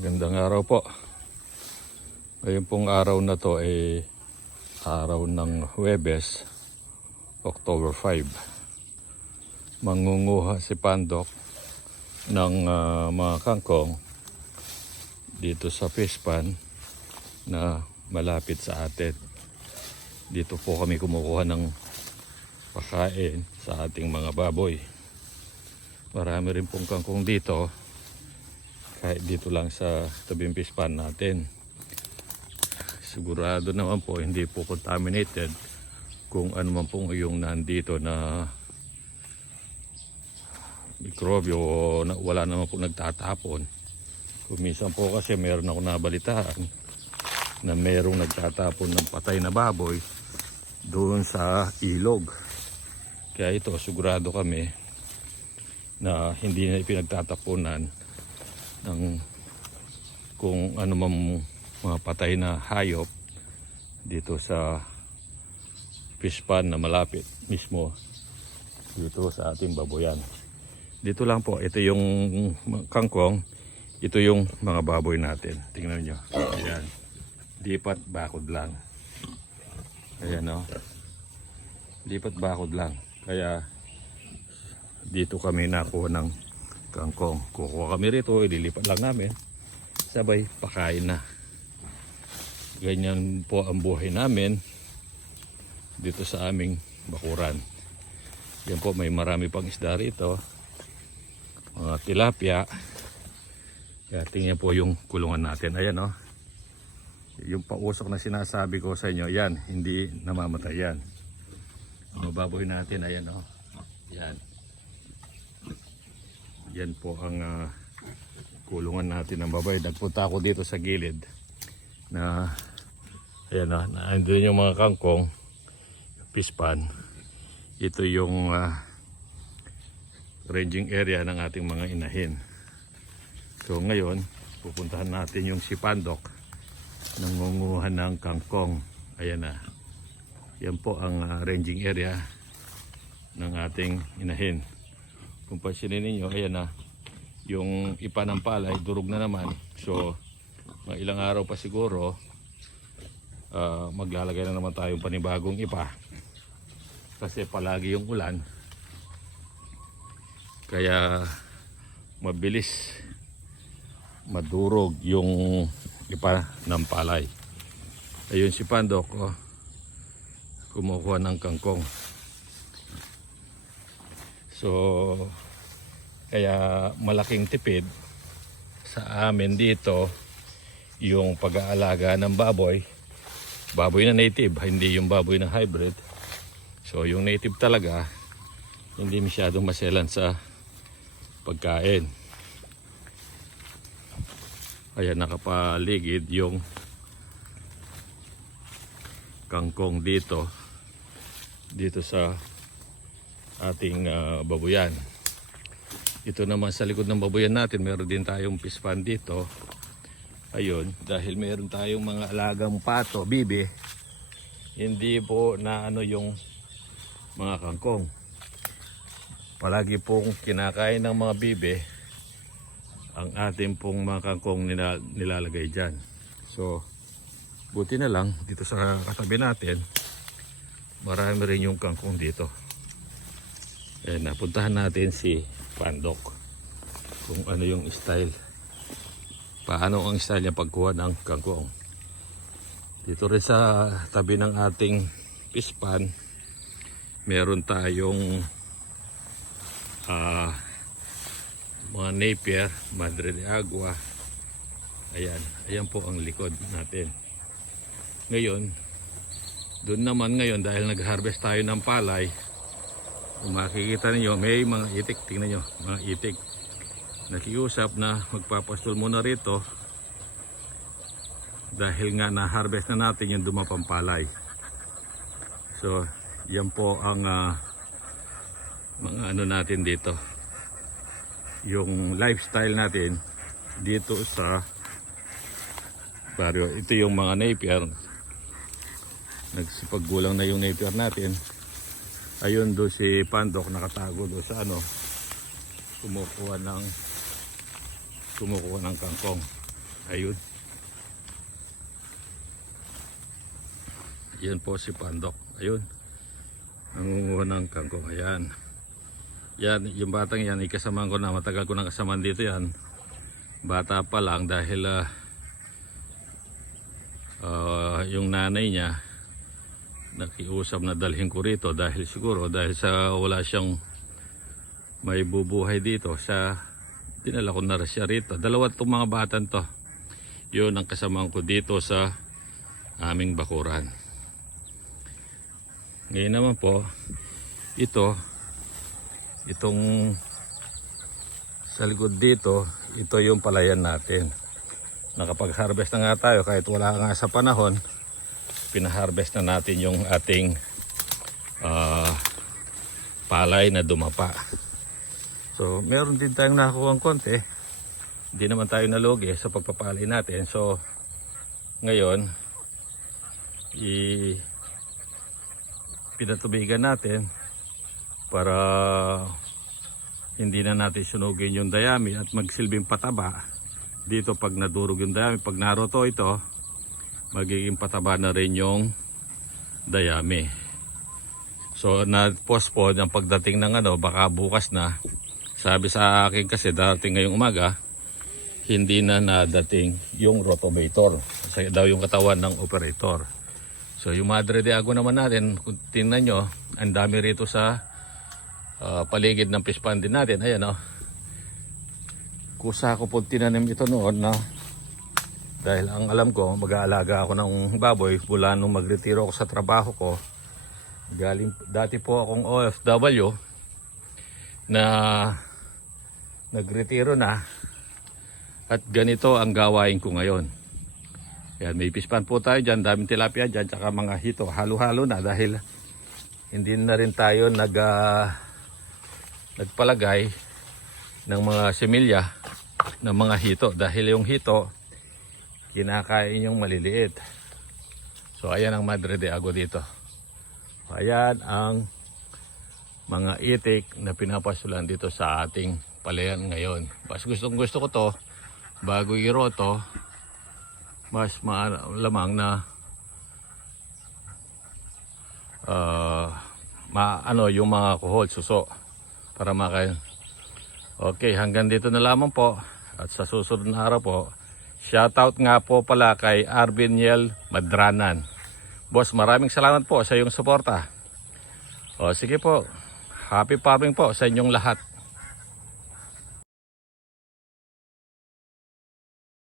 Magandang araw po. Ngayon pong araw na to ay araw ng Huwebes, October 5. Mangunguha si Pandok ng mga kangkong dito sa fish pond na malapit sa atin. Dito po kami kumukuha ng pakain sa ating mga baboy. Marami rin pong kangkong dito. Kahit dito lang sa tabing fish pond natin. Sigurado naman po hindi po contaminated kung ano man pong yung nandito na mikrobyo o na, wala naman po nagtatapon. Kung minsan po kasi meron ako nabalitaan na merong nagtatapon ng patay na baboy doon sa ilog. Kaya ito sigurado kami na hindi na ipinagtatapunan ng kung ano mang mga patay na hayop dito sa fish pond na malapit mismo dito sa ating baboyan. Dito lang po, ito yung kangkong, ito yung mga baboy natin. Tingnan nyo, ayan, lipat bakod lang, ayan o, lipat bakod lang. Kaya dito kami nakuha ng kangkong. Kukuha kami rito, ililipat lang namin, sabay pakain na. Ganyan po ang buhay namin dito sa aming bakuran. Yan po, may marami pang isda rito, mga tilapia. Kaya tingnan po yung kulungan natin. Ayan o, yung pausok na sinasabi ko sa inyo, yan, hindi namamatay yan. Mga baboy natin, ayan o, yan. Yan po ang kulungan natin ng baboy. Nagpunta ako dito sa gilid na ayan na, andun yung mga kangkong fish pond. Ito yung ranging area ng ating mga inahin. So ngayon pupuntahan natin yung si Pandok nangunguha ng kangkong. Ayan na, yan po ang ranging area ng ating inahin. Kung pansinin ninyo, ayan na, yung ipa ng palay, durog na naman. So, mga ilang araw pa siguro, maglalagay na naman tayong panibagong ipa. Kasi palagi yung ulan. Kaya, mabilis madurog yung ipa ng palay. Ayun si Pandok, oh, kumukuha ng kangkong. So, kaya malaking tipid sa amin dito yung pag-aalaga ng baboy. Baboy na native, hindi yung baboy na hybrid. So, yung native talaga, hindi masyadong maselan sa pagkain. Kaya nakapaligid yung kangkong dito sa ating baboyan. Ito naman sa likod ng baboyan natin, meron din tayong fish pond dito. Ayun, dahil meron tayong mga alagang pato, bibi, hindi po na ano yung mga kangkong. Palagi pong kinakain ng mga bibi ang ating pong mga kangkong nilalagay dyan. So, buti na lang dito sa katabi natin, marami rin yung kangkong dito. Napuntahan natin si Pandok kung ano yung style, paano ang style niya pagkuha ng kangkong. Dito rin sa tabi ng ating fish pond, meron tayong mga napier, madre de agua. Ayan po ang likod natin. Ngayon, doon naman ngayon dahil nag-harvest tayo ng palay, kung makikita niyo may mga itik, tingnan nyo, mga itik. Nakiusap na magpapastol muna rito dahil nga na-harvest na natin yung dumapang palay. So, yan po ang mga ano natin dito. Yung lifestyle natin dito sa baryo. Ito yung mga napier. Nagsipaggulang na yung napier natin. Ayun do si Pandok nakatago do sa ano, kumukuha ng kangkong. Ayun. Yan po si Pandok. Ayun. Nangunguha ng kangkong. Ayan. Yan, yung batang yan, ikasamaan ko na. Matagal ko nang kasamaan dito yan. Bata pa lang dahil yung nanay niya nakiusap na dalhin ko rito dahil siguro dahil sa wala siyang may bubuhay dito sa dinala ko na siya rito. Dalawa itong mga batan to. Yun ang kasamaan ko dito sa aming bakuran. Ngayon naman po, itong sa likod dito, ito yung palayan natin. Nakapag-harvest na nga tayo kahit wala nga sa panahon. Pinaharvest na natin yung ating palay na dumapa. So, meron din tayong nakakuha ng konti. Hindi naman tayo nalugi sa pagpapalay natin. So, ngayon, pinatubigan natin para hindi na natin sunugin yung dayami at magsilbing pataba dito pag nadurog yung dayami. Pag naroto ito, magiging pataba na rin yung dayami. So na-postpone ang pagdating ng baka bukas na. Sabi sa akin kasi darating ngayong umaga, hindi na nadating yung rotovator. Kasi daw yung katawan ng operator. So yung Madre de Agua naman natin, kung tingnan nyo, ang dami rito sa paligid ng fish pond din natin. Ayan o. Kusa ko po tinanim ito noon na dahil ang alam ko, mag-aalaga ako ng baboy mula nung magretiro ako sa trabaho ko. Dati po akong OFW na nagretiro na at ganito ang gawain ko ngayon. Yan, may fish pond po tayo dyan, daming tilapia dyan, tsaka mga hito, halo-halo na dahil hindi na rin tayo nagpalagay ng mga semilya ng mga hito dahil yung hito kinakain yung maliliit. So ayan ang Madre de Agua dito. Ayan ang mga itik na pinapasulan dito sa ating palayan ngayon. Mas gusto ko to bago iroto, mas malamang na yung mga kuhol, suso para makain. Okay, hanggang dito na lamang po at sa susunod na araw po, shoutout nga po pala kay Arviniel Madranan. Boss, maraming salamat po sa iyong suporta. O sige po, happy farming po sa inyong lahat.